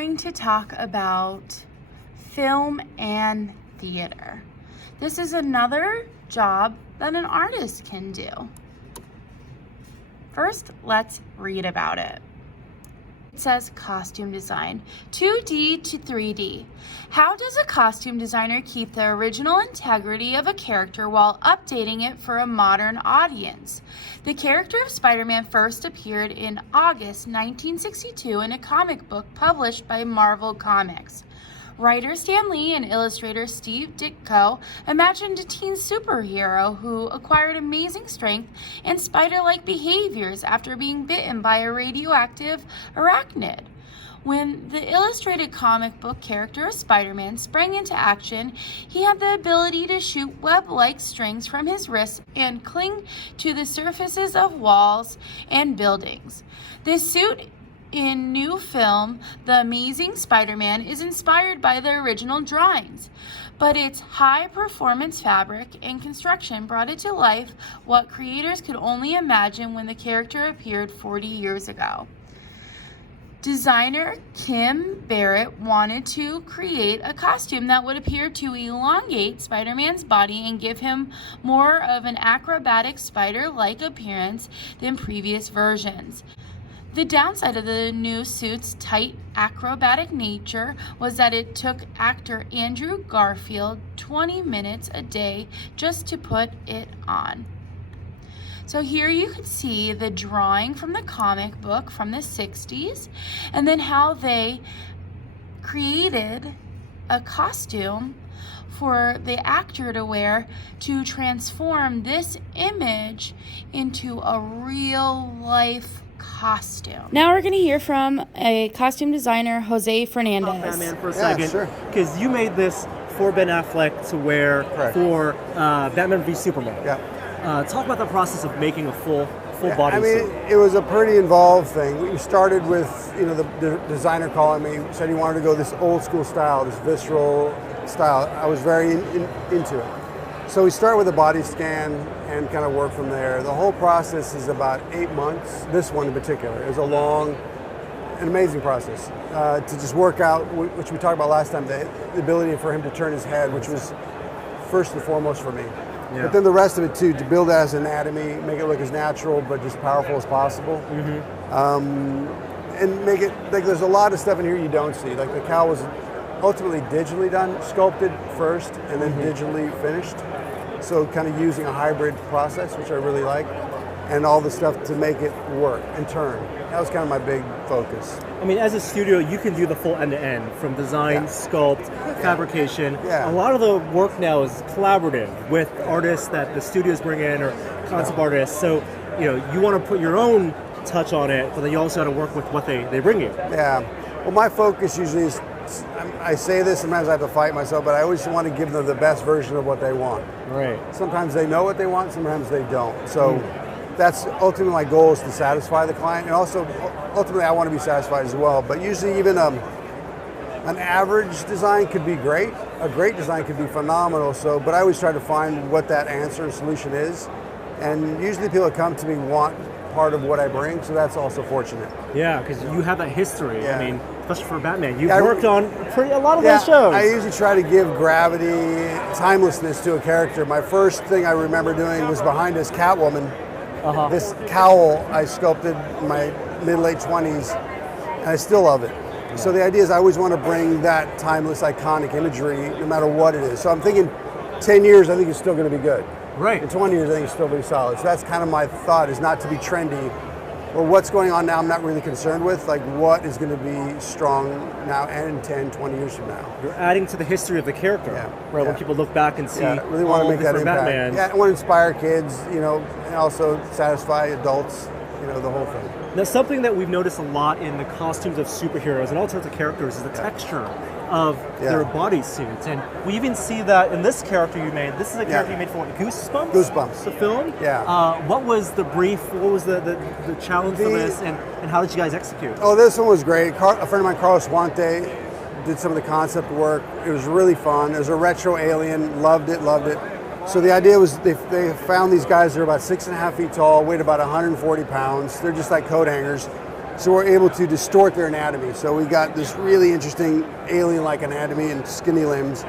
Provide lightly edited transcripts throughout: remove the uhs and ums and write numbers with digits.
going to talk about film and theater. This is another job that an artist can do. First, let's read about it. It says costume design, 2D to 3D. How does a costume designer keep the original integrity of a character while updating it for a modern audience? The character of Spider-Man first appeared in August 1962 in a comic book published by Marvel Comics. Writer Stan Lee and illustrator Steve Ditko imagined a teen superhero who acquired amazing strength and spider-like behaviors after being bitten by a radioactive arachnid. When the illustrated comic book character of Spider-Man sprang into action, he had the ability to shoot web-like strings from his wrists and cling to the surfaces of walls and buildings. This suit in new film, The Amazing Spider-Man, is inspired by the original drawings, but its high-performance fabric and construction brought it to life what creators could only imagine when the character appeared 40 years ago. Designer Kim Barrett wanted to create a costume that would appear to elongate Spider-Man's body and give him more of an acrobatic spider-like appearance than previous versions. The downside of the new suit's tight, acrobatic nature was that it took actor Andrew Garfield 20 minutes a day just to put it on. So here you could see the drawing from the comic book from the 60s, and then how they created a costume for the actor to wear to transform this image into a real-life costume. Now we're going to hear from a costume designer, Jose Fernandez. Batman for a second, sure. Because you made this for Ben Affleck to wear for Batman v Superman. Yeah. Talk about the process of making a full body I mean, suit. it was a pretty involved thing. We started with, the designer calling me, said he wanted to go this old school style, this visceral style. I was very into it. So we start with a body scan and kind of work from there. The whole process is about 8 months. This one in particular is an amazing process to just work out, which we talked about last time, the ability for him to turn his head, which was first and foremost for me. Yeah. But then the rest of it too, to build that as anatomy, make it look as natural but just powerful as possible. And make it, like, there's a lot of stuff in here you don't see. Like the cowl was ultimately digitally done, sculpted first and then digitally finished. So kind of using a hybrid process, which I really like, and all the stuff to make it work and turn. That was kind of my big focus. I mean, as a studio, you can do the full end-to-end, from design, sculpt, fabrication. Yeah. A lot of the work now is collaborative with artists that the studios bring in or concept artists. So, you want to put your own touch on it, but then you also have to work with what they bring you. Yeah. Well, my focus usually is, I say this, sometimes I have to fight myself, but I always want to give them the best version of what they want. Right. Sometimes they know what they want, sometimes they don't. So that's ultimately my goal, is to satisfy the client, and also ultimately I want to be satisfied as well. But usually even an average design could be great, a great design could be phenomenal. But I always try to find what that answer and solution is, and usually people that come to me want part of what I bring, so that's also fortunate. Yeah, because you have that history. Yeah. I mean, especially for Batman, you've worked on a lot of those shows. I usually try to give gravity, timelessness to a character. My first thing I remember doing was behind this Catwoman. This cowl I sculpted in my mid-late 20s, and I still love it. Yeah. So the idea is I always want to bring that timeless, iconic imagery, no matter what it is. So I'm thinking 10 years, I think it's still going to be good. Right. In 20 years, I think it's still going to be solid. So that's kind of my thought, is not to be trendy. Or what's going on now, I'm not really concerned with. Like, what is going to be strong now and 10, 20 years from now. You're adding to the history of the character, right? When people look back and see I really want to make that impact. Batman. Yeah, I want to inspire kids, and also satisfy adults, the whole thing. Now, something that we've noticed a lot in the costumes of superheroes and all sorts of characters is the texture of their bodysuits. And we even see that in this character you made. This is a character you made for what, Goosebumps? Goosebumps. The film? Yeah. What was the brief? What was the challenge for this? And how did you guys execute? Oh, this one was great. A friend of mine, Carlos Wante, did some of the concept work. It was really fun. It was a retro alien. Loved it. So the idea was they found these guys that are about 6.5 feet tall, weighed about 140 pounds. They're just like coat hangers. So we're able to distort their anatomy. So we got this really interesting alien-like anatomy and skinny limbs,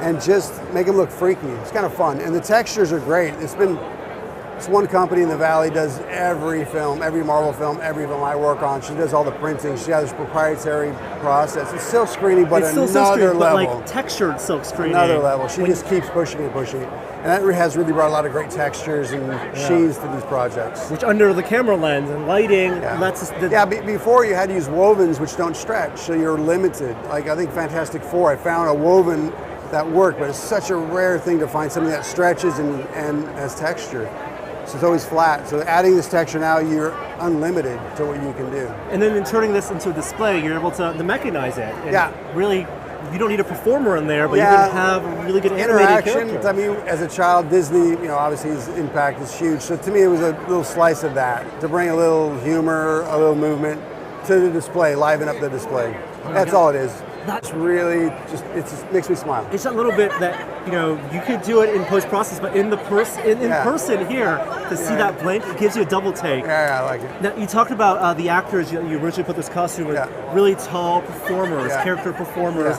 and just make them look freaky. It's kind of fun, and the textures are great. It's one company in the Valley does every film, every Marvel film, every film I work on. She does all the printing. She has this proprietary process. It's silk screening, but another level. But like textured silk screening. Another level. She just keeps pushing it, pushing it. And that has really brought a lot of great textures and sheens to these projects. Which under the camera lens and lighting lets us... Before you had to use wovens which don't stretch, so you're limited. Like I think Fantastic Four, I found a woven that worked, but it's such a rare thing to find something that stretches and has texture. So it's always flat. So adding this texture now, you're unlimited to what you can do. And then in turning this into a display, you're able to mechanize it. And really, you don't need a performer in there, but you can have a really good animated character. I mean, as a child, Disney, obviously his impact is huge. So to me, it was a little slice of that, to bring a little humor, a little movement to the display, liven up the display. That's all it is. That's really it just makes me smile. It's a little bit that, you could do it in post-process, but in person here, to see that blend, it gives you a double take. Yeah, I like it. Now, you talked about the actors you originally put this costume with, really tall performers, character performers.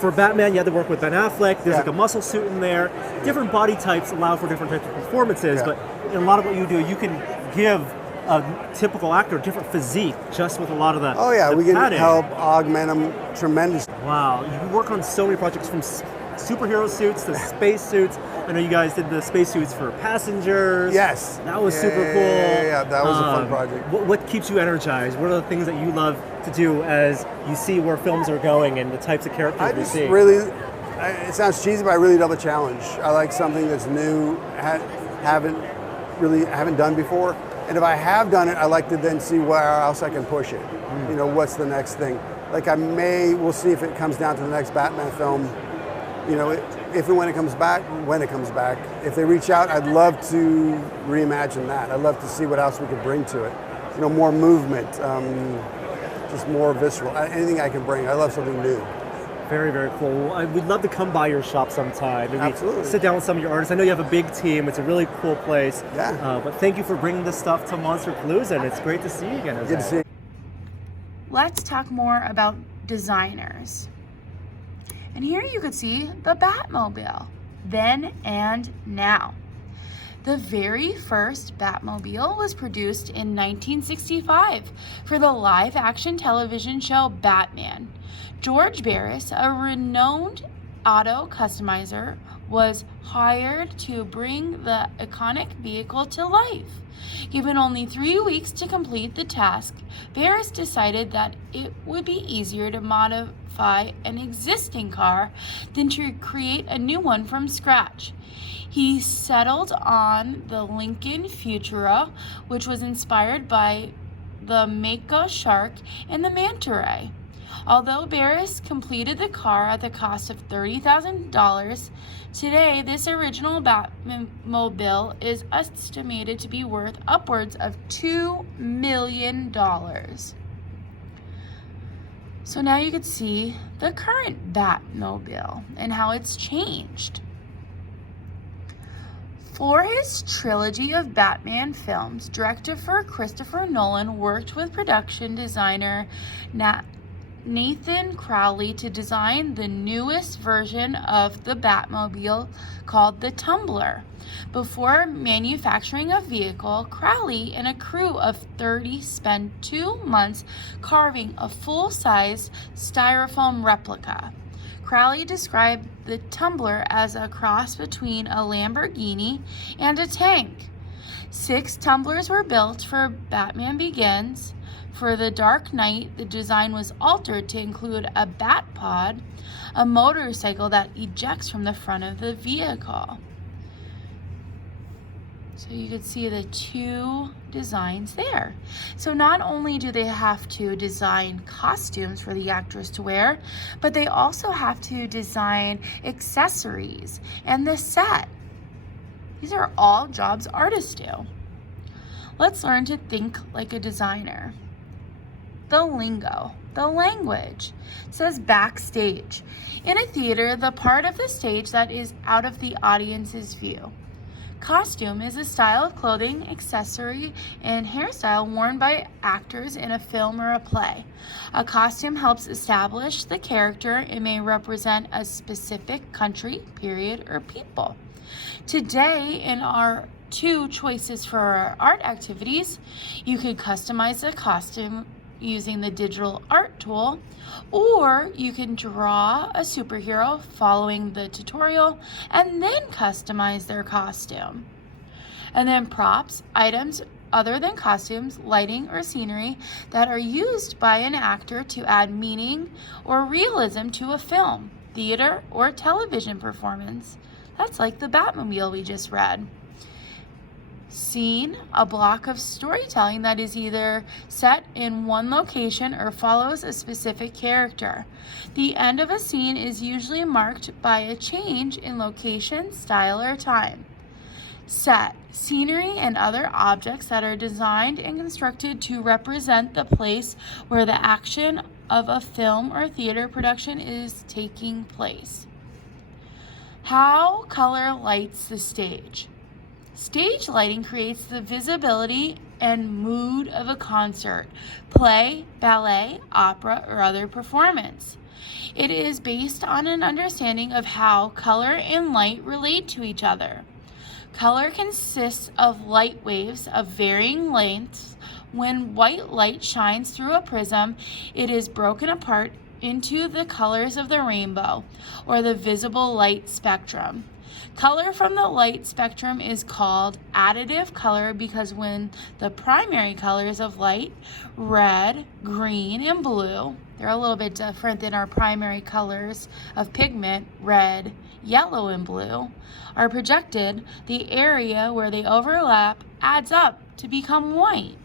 For Batman, you had to work with Ben Affleck. There's like a muscle suit in there. Different body types allow for different types of performances, but in a lot of what you do, you can give a typical actor different physique just with a lot of the we can padding. help augment them tremendously. Wow, you work on so many projects, from superhero suits to space suits. I know you guys did the space suits for Passengers. Yes. That was super cool. Yeah, that was a fun project. What keeps you energized? What are the things that you love to do as you see where films are going and the types of characters you see? It sounds cheesy, but I really love a challenge. I like something that's new, haven't done before. And if I have done it, I like to then see where else I can push it. What's the next thing? Like we'll see if it comes down to the next Batman film. If and when it comes back, If they reach out, I'd love to reimagine that. I'd love to see what else we could bring to it. More movement, just more visceral. Anything I can bring. I love something new. Very, very cool. We'd love to come by your shop sometime. Maybe Absolutely. Sit down with some of your artists. I know you have a big team. It's a really cool place. Yeah. But thank you for bringing this stuff to Monsterpalooza, and it's great to see you again. Good to see you. Let's talk more about designers. And here you could see the Batmobile, then and now. The very first Batmobile was produced in 1965 for the live-action television show Batman. George Barris, a renowned auto customizer, was hired to bring the iconic vehicle to life. Given only 3 weeks to complete the task, Barris decided that it would be easier to modify an existing car than to create a new one from scratch. He settled on the Lincoln Futura, which was inspired by the Mako shark and the manta ray. Although Barris completed the car at the cost of $30,000, today this original Batmobile is estimated to be worth upwards of $2 million. So now you can see the current Batmobile and how it's changed. For his trilogy of Batman films, director Christopher Nolan worked with production designer Nathan Crowley to design the newest version of the Batmobile called the Tumbler. Before manufacturing a vehicle, Crowley and a crew of 30 spent 2 months carving a full-size styrofoam replica. Crowley described the Tumbler as a cross between a Lamborghini and a tank. 6 tumblers were built for Batman Begins. For The Dark Knight, the design was altered to include a bat pod, a motorcycle that ejects from the front of the vehicle. So you could see the 2 designs there. So not only do they have to design costumes for the actors to wear, but they also have to design accessories and the set. These are all jobs artists do. Let's learn to think like a designer. The lingo, the language. It says backstage. In a theater, the part of the stage that is out of the audience's view. Costume is a style of clothing, accessory, and hairstyle worn by actors in a film or a play. A costume helps establish the character and may represent a specific country, period, or people. Today, in our 2 choices for our art activities, you could customize a costume using the digital art tool, or you can draw a superhero following the tutorial and then customize their costume. And then props, items other than costumes, lighting, or scenery that are used by an actor to add meaning or realism to a film, theater, or television performance. That's like the Batmobile we just read. Scene, a block of storytelling that is either set in one location or follows a specific character. The end of a scene is usually marked by a change in location, style, or time. Set, scenery, and other objects that are designed and constructed to represent the place where the action of a film or theater production is taking place. How color lights the stage. Stage lighting creates the visibility and mood of a concert, play, ballet, opera, or other performance. It is based on an understanding of how color and light relate to each other. Color consists of light waves of varying lengths. When white light shines through a prism, it is broken apart into the colors of the rainbow, or the visible light spectrum. Color from the light spectrum is called additive color because when the primary colors of light, red, green, and blue, they're a little bit different than our primary colors of pigment, red, yellow, and blue, are projected, the area where they overlap adds up to become white.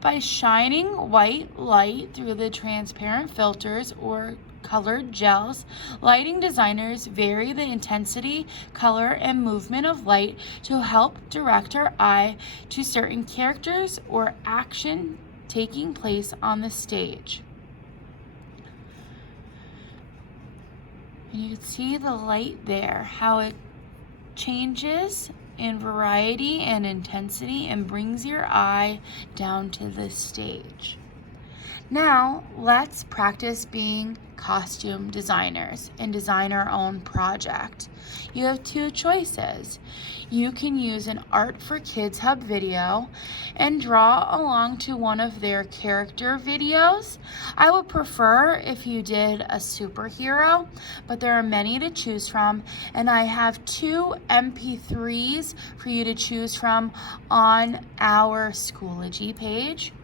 By shining white light through the transparent filters or colored gels, lighting designers vary the intensity, color, and movement of light to help direct our eye to certain characters or action taking place on the stage. And you can see the light there, how it changes in variety and intensity and brings your eye down to the stage. Now, let's practice being costume designers and design our own project. You have 2 choices. You can use an Art for Kids Hub video and draw along to one of their character videos. I would prefer if you did a superhero, but there are many to choose from, and I have 2 MP3s for you to choose from on our Schoology page.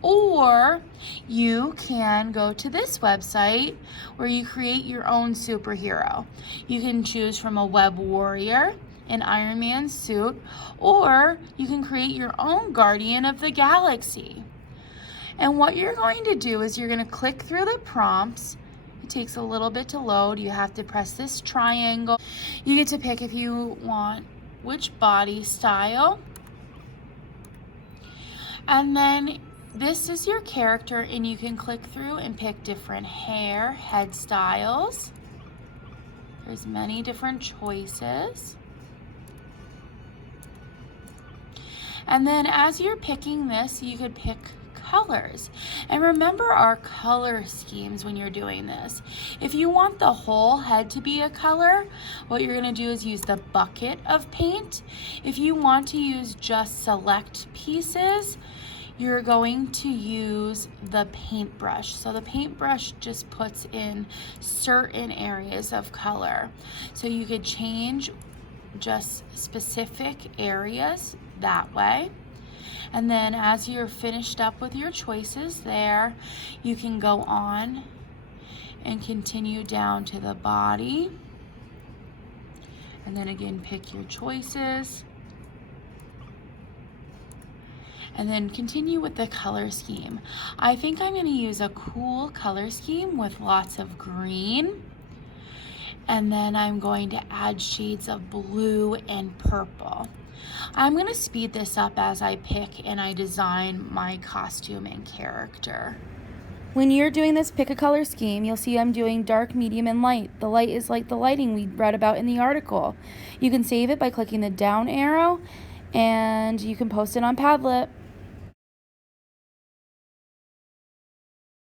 Or you can go to this website where you create your own superhero. You can choose from a web warrior, an Iron Man suit, or you can create your own Guardian of the Galaxy. And what you're going to do is you're going to click through the prompts. It takes a little bit to load. You have to press this triangle. You get to pick if you want which body style. And then this is your character, and you can click through and pick different hair, head styles. There's many different choices. And then as you're picking this, you could pick colors. And remember our color schemes when you're doing this. If you want the whole head to be a color, what you're going to do is use the bucket of paint. If you want to use just select pieces, you're going to use the paintbrush. So the paintbrush just puts in certain areas of color. So you could change just specific areas that way. And then as you're finished up with your choices there, you can go on and continue down to the body. And then again, pick your choices. And then continue with the color scheme. I think I'm going to use a cool color scheme with lots of green. And then I'm going to add shades of blue and purple. I'm going to speed this up as I pick and I design my costume and character. When you're doing this pick a color scheme, you'll see I'm doing dark, medium, and light. The light is like the lighting we read about in the article. You can save it by clicking the down arrow, and you can post it on Padlet.